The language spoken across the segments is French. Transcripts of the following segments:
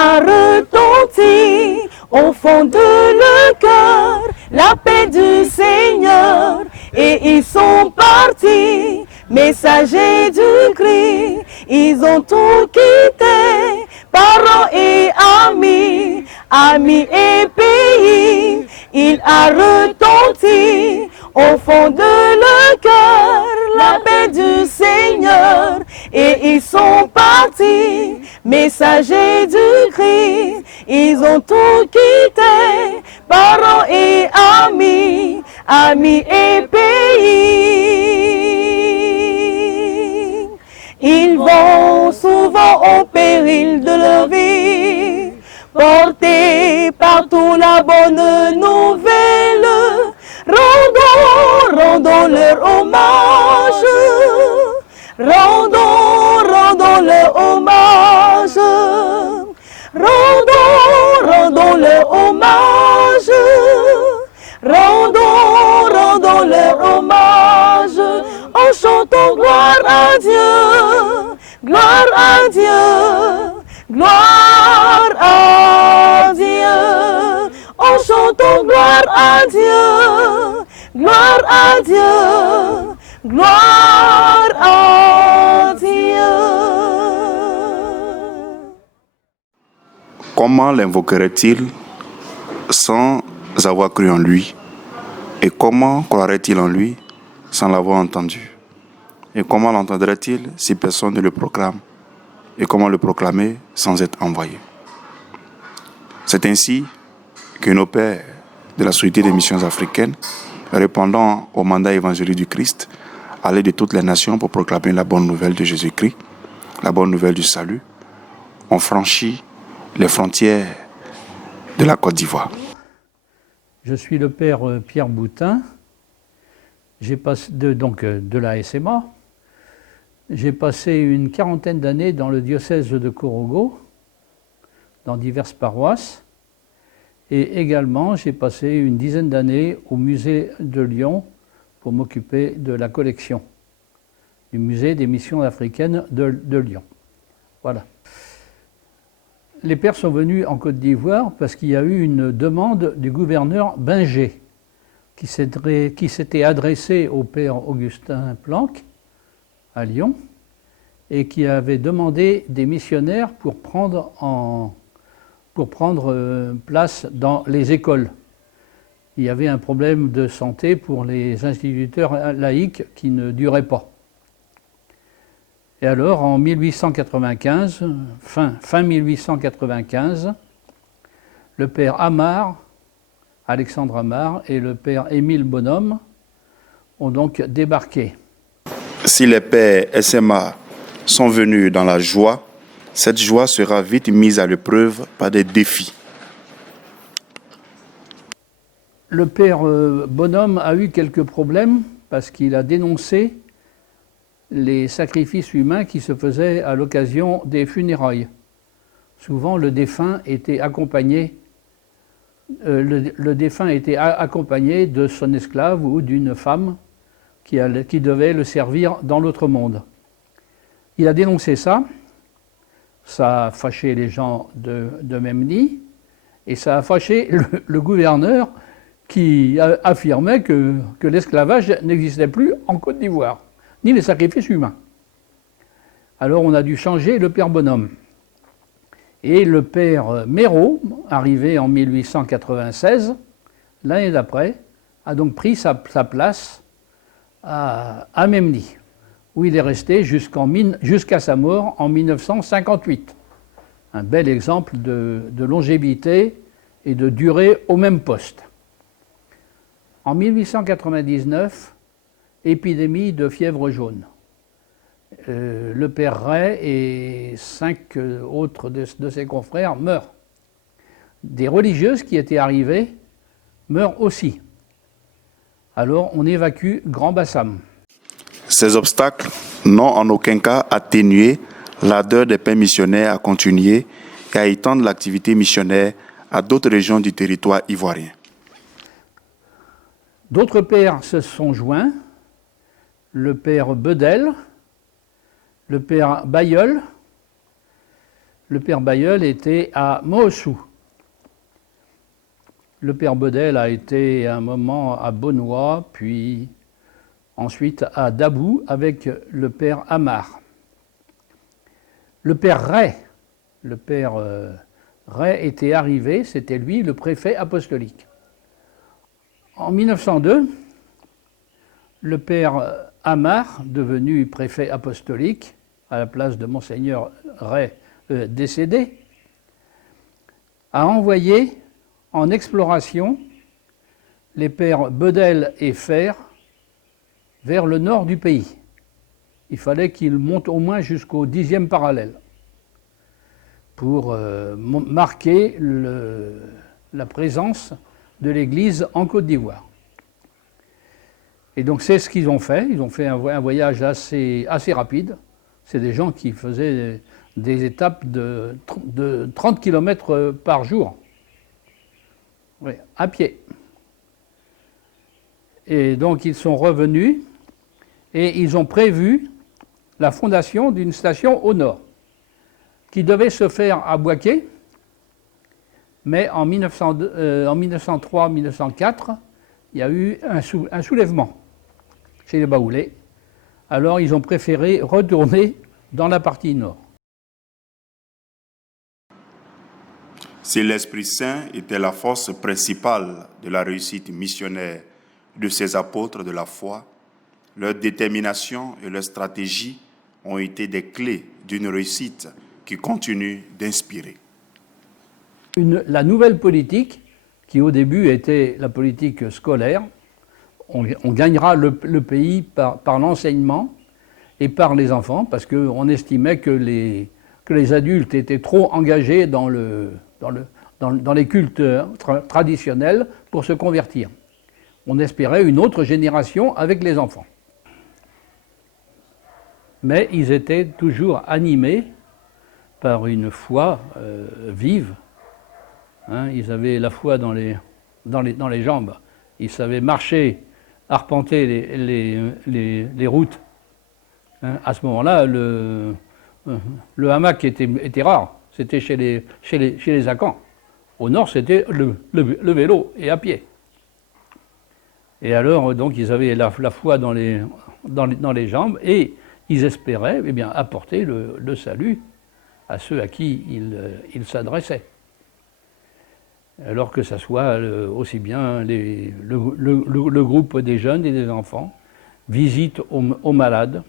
a retenti au fond de leur cœur la paix du Seigneur. Et ils sont partis, messagers du Christ. Ils ont tout quitté, parents et amis, amis et pays. Il a retenti au fond de leur cœur la paix du Seigneur. Et ils sont partis, messagers du Christ. Ils ont tout quitté, parents et amis, amis et pays. Ils vont souvent au péril de leur vie, portés partout la bonne nouvelle. Rendons leur hommage. Rendons leur hommage. Rendons leur hommage. Rendons leur hommage. En chantant gloire à Dieu, gloire à Dieu, gloire à Dieu. En chantant gloire à Dieu, gloire à Dieu, gloire à Dieu. Comment l'invoquerait-il sans avoir cru en lui? Et comment croirait-il en lui sans l'avoir entendu? Et comment l'entendrait-il si personne ne le proclame? Et comment le proclamer sans être envoyé? C'est ainsi que nos pères de la Société des missions africaines, répondant au mandat évangélique du Christ, allaient de toutes les nations pour proclamer la bonne nouvelle de Jésus-Christ, la bonne nouvelle du salut, ont franchi les frontières de la Côte d'Ivoire. Je suis le père Pierre Boutin, j'ai passé de la SMA. J'ai passé une quarantaine d'années dans le diocèse de Korogo, dans diverses paroisses. Et également, j'ai passé une dizaine d'années au musée de Lyon pour m'occuper de la collection du musée des missions africaines de Lyon. Voilà. Les pères sont venus en Côte d'Ivoire parce qu'il y a eu une demande du gouverneur Binger qui s'était adressé au père Augustin Planck à Lyon et qui avait demandé des missionnaires pour prendre place dans les écoles. Il y avait un problème de santé pour les instituteurs laïcs qui ne durait pas. Et alors, en 1895, fin 1895, le père Amar, Alexandre Amar, et le père Émile Bonhomme ont donc débarqué. Si les pères SMA sont venus dans la joie, cette joie sera vite mise à l'épreuve par des défis. Le père Bonhomme a eu quelques problèmes parce qu'il a dénoncé les sacrifices humains qui se faisaient à l'occasion des funérailles. Souvent, le défunt était accompagné de son esclave ou d'une femme qui devait le servir dans l'autre monde. Il a dénoncé ça. Ça a fâché les gens de Memni et ça a fâché le gouverneur qui affirmait que l'esclavage n'existait plus en Côte d'Ivoire, ni les sacrifices humains. Alors on a dû changer le père Bonhomme. Et le père Méraud, arrivé en 1896, l'année d'après, a donc pris sa place à Memni, où il est resté jusqu'à sa mort en 1958. Un bel exemple de longévité et de durée au même poste. En 1899, épidémie de fièvre jaune. Le père Ray et 5 autres de ses confrères meurent. Des religieuses qui étaient arrivées meurent aussi. Alors on évacue Grand Bassam. Ces obstacles n'ont en aucun cas atténué l'ardeur des pères missionnaires à continuer et à étendre l'activité missionnaire à d'autres régions du territoire ivoirien. D'autres pères se sont joints, le père Bedel, le père Bayeul, le père Bailleul était à Mohossou. Le père Bedel a été un moment à Bonnois, puis ensuite à Dabou avec le père Amar. Le père Ray, Ray était arrivé, c'était lui le préfet apostolique. En 1902, le père Amar, devenu préfet apostolique, à la place de Monseigneur Ray décédé, a envoyé en exploration les pères Bedel et Fer vers le nord du pays. Il fallait qu'ils montent au moins jusqu'au 10e parallèle pour marquer la présence de l'Église en Côte d'Ivoire. Et donc c'est ce qu'ils ont fait. Ils ont fait un voyage assez rapide. C'est des gens qui faisaient des étapes de 30 km par jour. Oui, à pied. Et donc ils sont revenus et ils ont prévu la fondation d'une station au nord qui devait se faire à Bouaké, mais en 1903-1904, il y a eu un soulèvement chez les Baoulés. Alors ils ont préféré retourner dans la partie nord. Si l'Esprit Saint était la force principale de la réussite missionnaire de ces apôtres de la foi, leur détermination et leur stratégie ont été des clés d'une réussite qui continue d'inspirer. La nouvelle politique, qui au début était la politique scolaire, on gagnera le pays par l'enseignement et par les enfants, parce qu'on estimait que les adultes étaient trop engagés dans les cultes traditionnels pour se convertir. On espérait une autre génération avec les enfants. Mais ils étaient toujours animés par une foi vive. Ils avaient la foi dans les jambes. Ils savaient marcher, arpenter les routes. À ce moment-là, le hamac était rare. C'était chez les Akans. Au nord, c'était le vélo et à pied. Et alors, donc, ils avaient la foi dans les jambes et ils espéraient apporter le salut à ceux à qui ils s'adressaient. Alors que ce soit aussi bien le groupe des jeunes et des enfants, visite aux malades,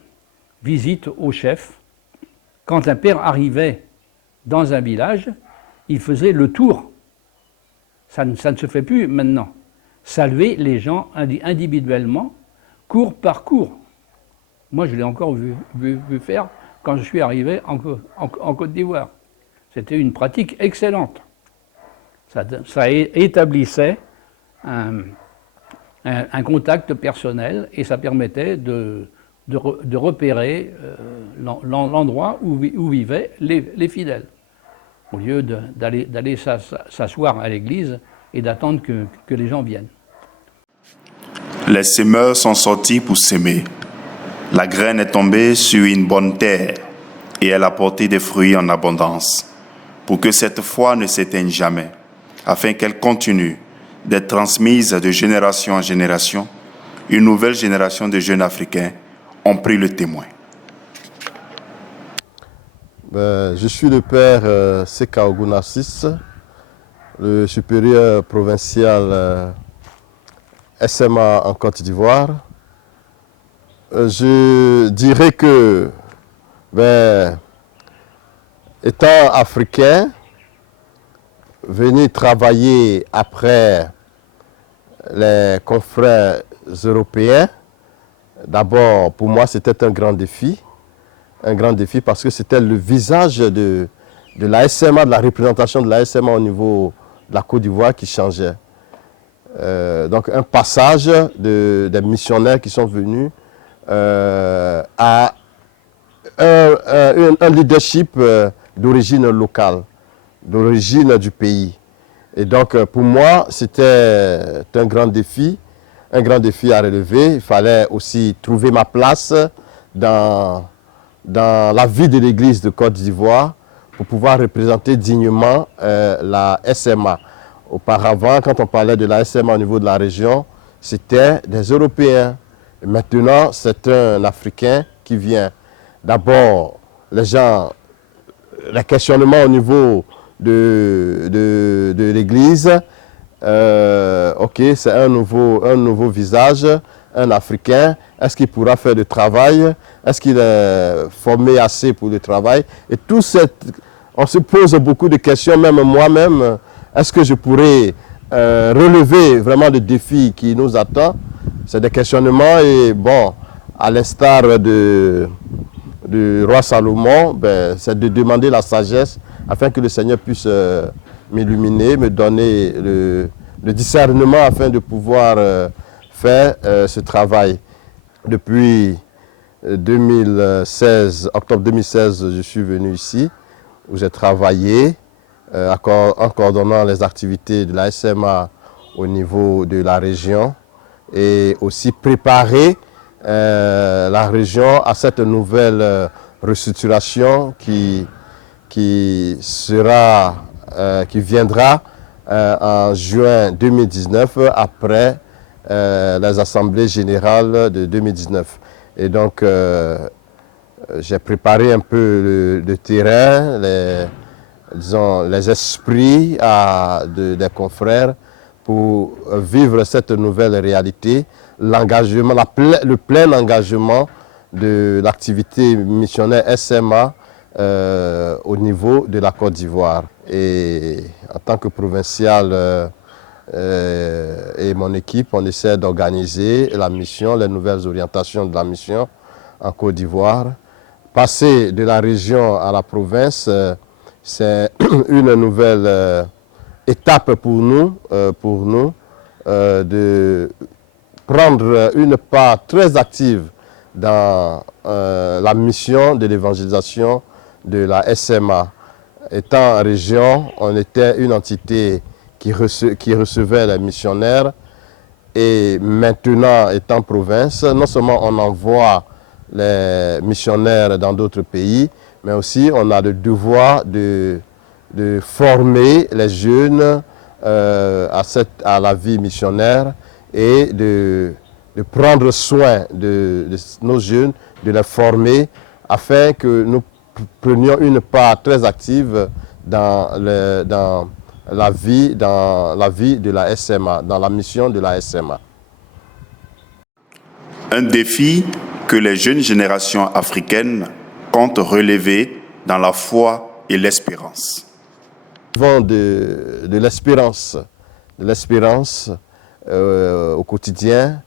visite aux chefs. Quand un père arrivait dans un village, il faisait le tour. Ça ne se fait plus maintenant. Saluer les gens individuellement, cours par cours. Moi, je l'ai encore vu faire quand je suis arrivé en Côte d'Ivoire. C'était une pratique excellente. Ça établissait un contact personnel et ça permettait de repérer l'endroit où vivaient les fidèles, au lieu d'aller s'asseoir à l'église et d'attendre que les gens viennent. Les semeurs sont sortis pour s'aimer. La graine est tombée sur une bonne terre et elle a porté des fruits en abondance, pour que cette foi ne s'éteigne jamais, afin qu'elle continue d'être transmise de génération en génération. Une nouvelle génération de jeunes Africains ont pris le témoin. Je suis le père Seka Ogunassis, le supérieur provincial SMA en Côte d'Ivoire. Je dirais que, étant africain, venir travailler après les confrères européens, d'abord pour moi c'était un grand défi parce que c'était le visage de la SMA, de la représentation de la SMA au niveau de la Côte d'Ivoire qui changeait. Donc un passage des missionnaires qui sont venus à un leadership d'origine locale, d'origine du pays. Et donc pour moi c'était un grand défi à relever. Il fallait aussi trouver ma place dans la vie de l'Église de Côte d'Ivoire pour pouvoir représenter dignement la SMA. Auparavant, quand on parlait de la SMA au niveau de la région, c'était des Européens. Et maintenant, c'est un Africain qui vient. D'abord, les questionnements au niveau de l'Église. Ok, c'est un nouveau visage, un Africain. Est-ce qu'il pourra faire du travail? Est-ce qu'il est formé assez pour le travail? Et on se pose beaucoup de questions, même moi-même. Est-ce que je pourrais relever vraiment le défi qui nous attend? C'est des questionnements et bon, à l'instar du roi Salomon, ben, c'est de demander la sagesse afin que le Seigneur puisse m'illuminer, me donner le discernement afin de pouvoir faire ce travail. Depuis 2016, octobre 2016, je suis venu ici où j'ai travaillé en coordonnant les activités de la SMA au niveau de la région et aussi préparer la région à cette nouvelle restructuration qui viendra en juin 2019 après les assemblées générales de 2019. Et donc, j'ai préparé un peu le terrain, les esprits des confrères pour vivre cette nouvelle réalité, l'engagement, le plein engagement de l'activité missionnaire SMA au niveau de la Côte d'Ivoire. Et en tant que provincial et mon équipe, on essaie d'organiser la mission, les nouvelles orientations de la mission en Côte d'Ivoire. Passer de la région à la province, c'est une nouvelle étape pour nous de prendre une part très active dans la mission de l'évangélisation de la SMA. Étant en région, on était une entité qui recevait les missionnaires et maintenant, étant province, non seulement on envoie les missionnaires dans d'autres pays, mais aussi on a le devoir de former les jeunes à la vie missionnaire et de prendre soin de nos jeunes, de les former afin que nous prenions une part très active dans la vie de la SMA, dans la mission de la SMA. Un défi que les jeunes générations africaines comptent relever dans la foi et l'espérance. Nous avons de l'espérance au quotidien,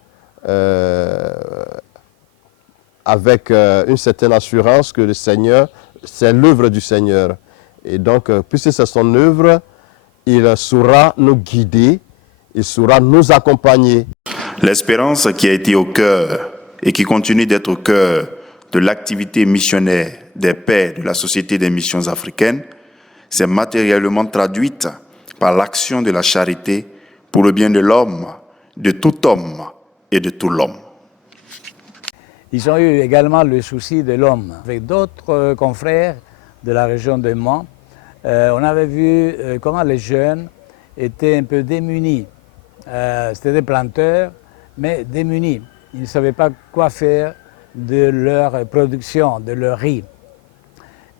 avec une certaine assurance que le Seigneur, c'est l'œuvre du Seigneur. Et donc, puisque c'est son œuvre, il saura nous guider, il saura nous accompagner. L'espérance qui a été au cœur et qui continue d'être au cœur de l'activité missionnaire des pères de la Société des missions africaines s'est matériellement traduite par l'action de la charité pour le bien de l'homme, de tout homme et de tout l'homme. Ils ont eu également le souci de l'homme. Avec d'autres confrères de la région de Mans, on avait vu comment les jeunes étaient un peu démunis. C'était des planteurs, mais démunis. Ils ne savaient pas quoi faire de leur production, de leur riz.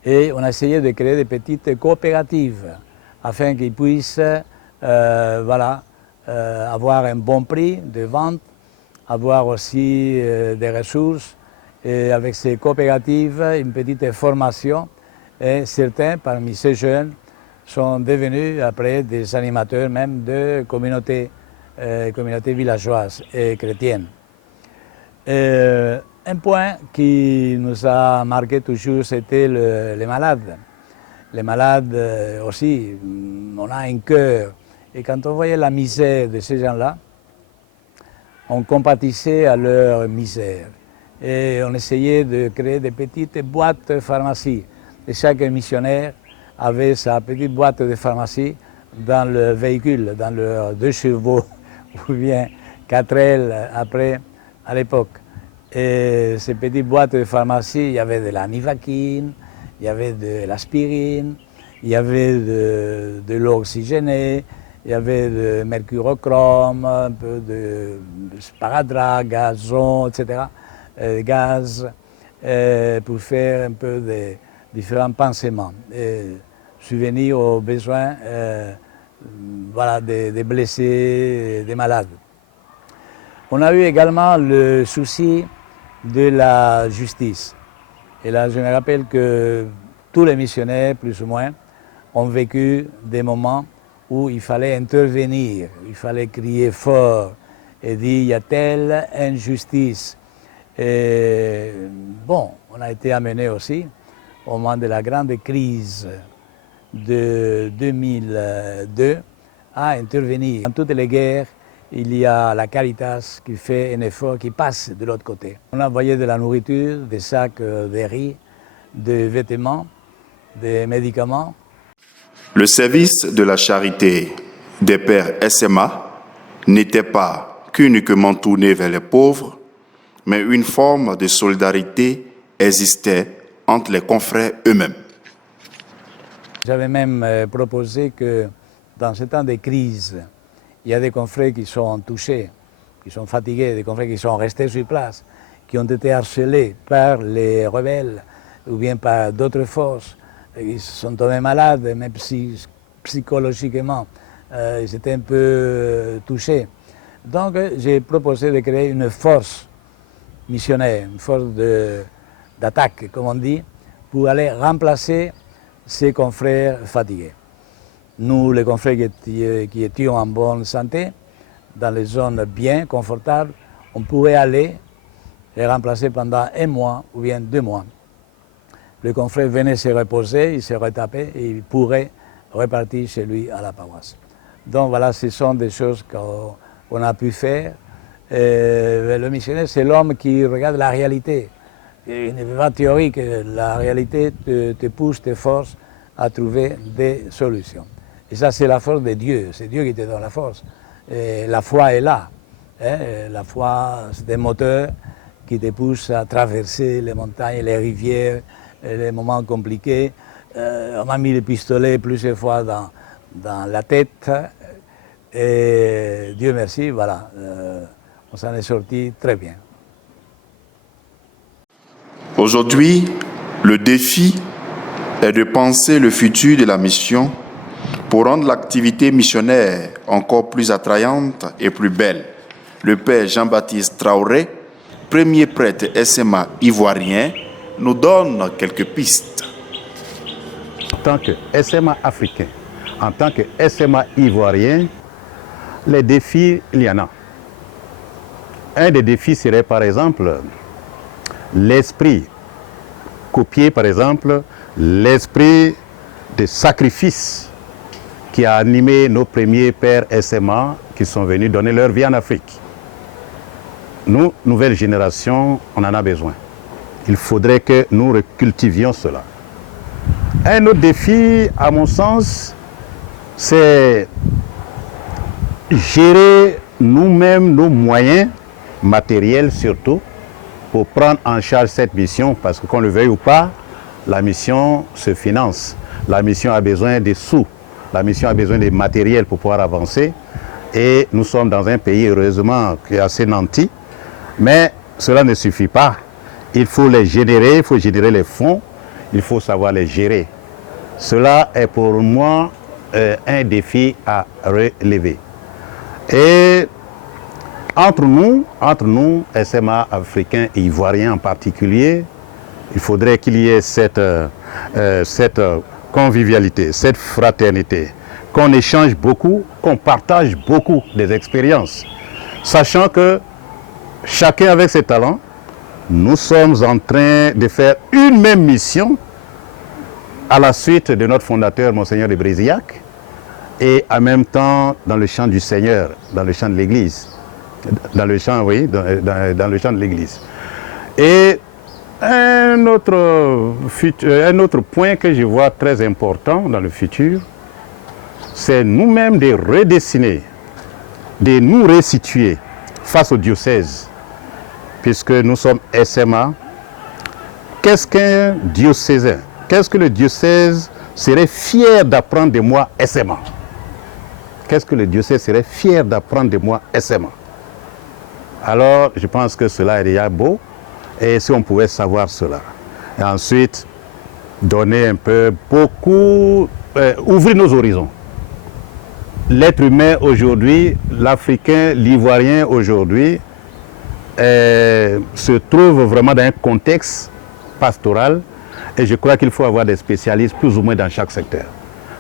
Et on a essayé de créer des petites coopératives afin qu'ils puissent avoir un bon prix de vente, avoir aussi des ressources, et avec ces coopératives, une petite formation. Et certains parmi ces jeunes sont devenus après des animateurs même de communautés villageoises et chrétiennes. Un point qui nous a marqué toujours, c'était les malades. Les malades aussi, on a un cœur. Et quand on voyait la misère de ces gens-là, on compatissait à leur misère. Et on essayait de créer des petites boîtes de pharmacie. Et chaque missionnaire avait sa petite boîte de pharmacie dans le véhicule, dans leurs 2 chevaux, ou bien 4 ailes après, à l'époque. Et ces petites boîtes de pharmacie, il y avait de la nivaquine, il il y avait de l'aspirine, il y avait de l'eau oxygénée, il y avait de mercurochrome, un peu de sparadrap, gazon, etc., gaz, pour faire un peu de différents pansements, subvenir aux besoins voilà, des blessés, des malades. On a eu également le souci de la justice. Et là, je me rappelle que tous les missionnaires, plus ou moins, ont vécu des moments où il fallait intervenir, il fallait crier fort et dire il y a telle injustice. Et bon, on a été amené aussi au moment de la grande crise de 2002 à intervenir. Dans toutes les guerres, il y a la Caritas qui fait un effort, qui passe de l'autre côté. On a envoyé de la nourriture, des sacs de riz, des vêtements, des médicaments. Le service de la charité des pères SMA n'était pas qu'uniquement tourné vers les pauvres, mais une forme de solidarité existait entre les confrères eux-mêmes. J'avais même proposé que dans ce temps de crise, il y a des confrères qui sont touchés, qui sont fatigués, des confrères qui sont restés sur place, qui ont été harcelés par les rebelles ou bien par d'autres forces. Ils sont tombés malades, même psychologiquement, ils étaient un peu touchés. Donc j'ai proposé de créer une force missionnaire, une force d'attaque, comme on dit, pour aller remplacer ces confrères fatigués. Nous, les confrères qui étions en bonne santé, dans les zones bien confortables, on pouvait aller les remplacer pendant 1 mois ou bien 2 mois. Le confrère venait se reposer, il se retapait et il pourrait repartir chez lui à la paroisse. Donc voilà, ce sont des choses qu'on a pu faire. Le missionnaire, c'est l'homme qui regarde la réalité. Il n'est pas théorique, la réalité te pousse, te force à trouver des solutions. Et ça, c'est la force de Dieu, c'est Dieu qui te donne la force. Et la foi est là. Hein? La foi, c'est des moteurs qui te poussent à traverser les montagnes, les rivières, les moments compliqués. On m'a mis le pistolet plusieurs fois dans la tête. Et Dieu merci, voilà, on s'en est sorti très bien. Aujourd'hui, le défi est de penser le futur de la mission pour rendre l'activité missionnaire encore plus attrayante et plus belle. Le père Jean-Baptiste Traoré, premier prêtre SMA ivoirien, nous donne quelques pistes. En tant que SMA africain, en tant que SMA ivoirien, les défis, il y en a. Un des défis serait par exemple l'esprit, copier par exemple l'esprit de sacrifice qui a animé nos premiers pères SMA qui sont venus donner leur vie en Afrique. Nous, nouvelle génération, on en a besoin. Il faudrait que nous cultivions cela. Un autre défi, à mon sens, c'est gérer nous-mêmes nos moyens, matériels surtout, pour prendre en charge cette mission, parce que qu'on le veuille ou pas, la mission se finance. La mission a besoin des sous, la mission a besoin des matériels pour pouvoir avancer. Et nous sommes dans un pays, heureusement, qui est assez nanti, mais cela ne suffit pas. Il faut les générer, il faut générer les fonds, il faut savoir les gérer. Cela est pour moi un défi à relever. Et entre nous, SMA africains et ivoiriens en particulier, il faudrait qu'il y ait cette convivialité, cette fraternité, qu'on échange beaucoup, qu'on partage beaucoup des expériences, sachant que chacun avec ses talents, nous sommes en train de faire une même mission à la suite de notre fondateur, Monseigneur de Brézillac, et en même temps dans le champ du Seigneur, dans le champ de l'Église. Dans le champ, oui, dans le champ de l'Église. Et un autre point que je vois très important dans le futur, c'est nous-mêmes de redessiner, de nous resituer face au diocèse, puisque nous sommes SMA. Qu'est-ce qu'un diocésain? qu'est-ce que le diocèse serait fier d'apprendre de moi aisément? Qu'est-ce que le diocèse serait fier d'apprendre de moi aisément? Alors, je pense que cela est déjà beau, et si on pouvait savoir cela. Et ensuite, donner un peu, ouvrir nos horizons. L'être humain aujourd'hui, l'Africain, l'Ivoirien aujourd'hui, se trouve vraiment dans un contexte pastoral, et je crois qu'il faut avoir des spécialistes plus ou moins dans chaque secteur.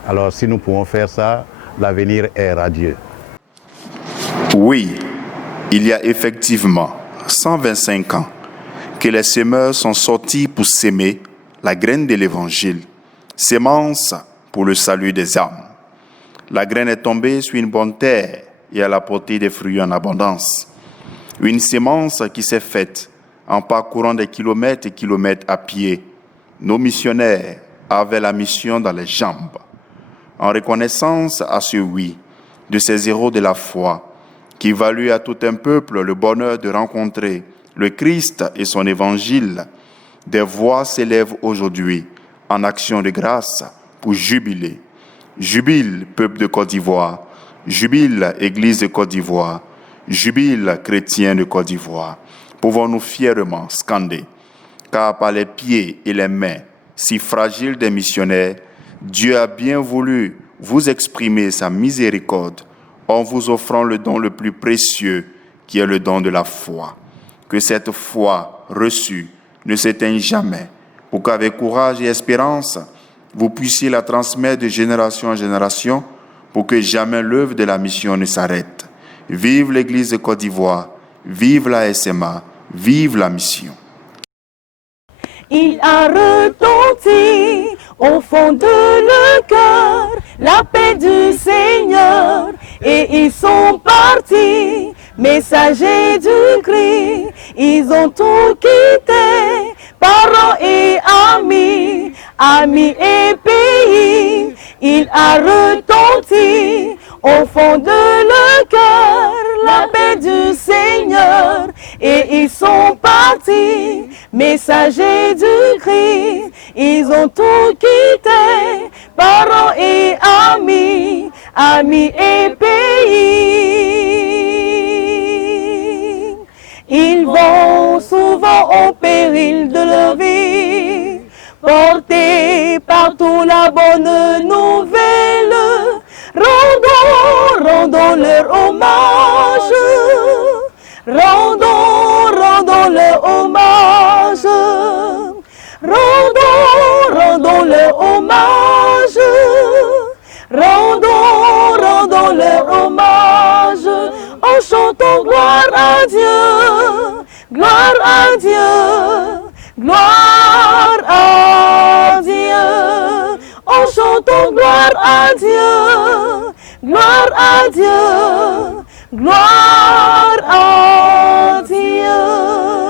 Alors, si nous pouvons faire ça, l'avenir est radieux. Oui, il y a effectivement 125 ans que les semeurs sont sortis pour s'aimer la graine de l'Évangile, sémence pour le salut des âmes. La graine est tombée sur une bonne terre et elle a porté des fruits en abondance. Une sémence qui s'est faite en parcourant des kilomètres et kilomètres à pied. Nos missionnaires avaient la mission dans les jambes. En reconnaissance à ce oui de ces héros de la foi, qui valut à tout un peuple le bonheur de rencontrer le Christ et son évangile, des voix s'élèvent aujourd'hui en action de grâce pour jubiler. Jubile, peuple de Côte d'Ivoire, jubile, Église de Côte d'Ivoire, jubile, chrétiens de Côte d'Ivoire. Pouvons-nous fièrement scander, car par les pieds et les mains si fragiles des missionnaires, Dieu a bien voulu vous exprimer sa miséricorde en vous offrant le don le plus précieux, qui est le don de la foi. Que cette foi reçue ne s'éteigne jamais, pour qu'avec courage et espérance, vous puissiez la transmettre de génération en génération, pour que jamais l'œuvre de la mission ne s'arrête. Vive l'Église de Côte d'Ivoire, vive la SMA, vive la mission. Il a retenti au fond de leur cœur la paix du Seigneur, et ils sont partis, messagers du Christ. Ils ont tout quitté, parents et amis, amis et pays. Il a retenti au fond de leur cœur la paix du Seigneur, et ils sont partis, messagers du Christ. Ils ont tout quitté, parents et amis, amis et pays. Ils vont souvent au péril de leur vie, portés partout la bonne nouvelle. Rendons leur hommage, rendons leur hommage, rendons leur hommage, rendons leur hommage, en chantant gloire à Dieu, gloire à Dieu, gloire à Dieu, en chantant gloire à Dieu, gloire à Dieu, gloire à Dieu.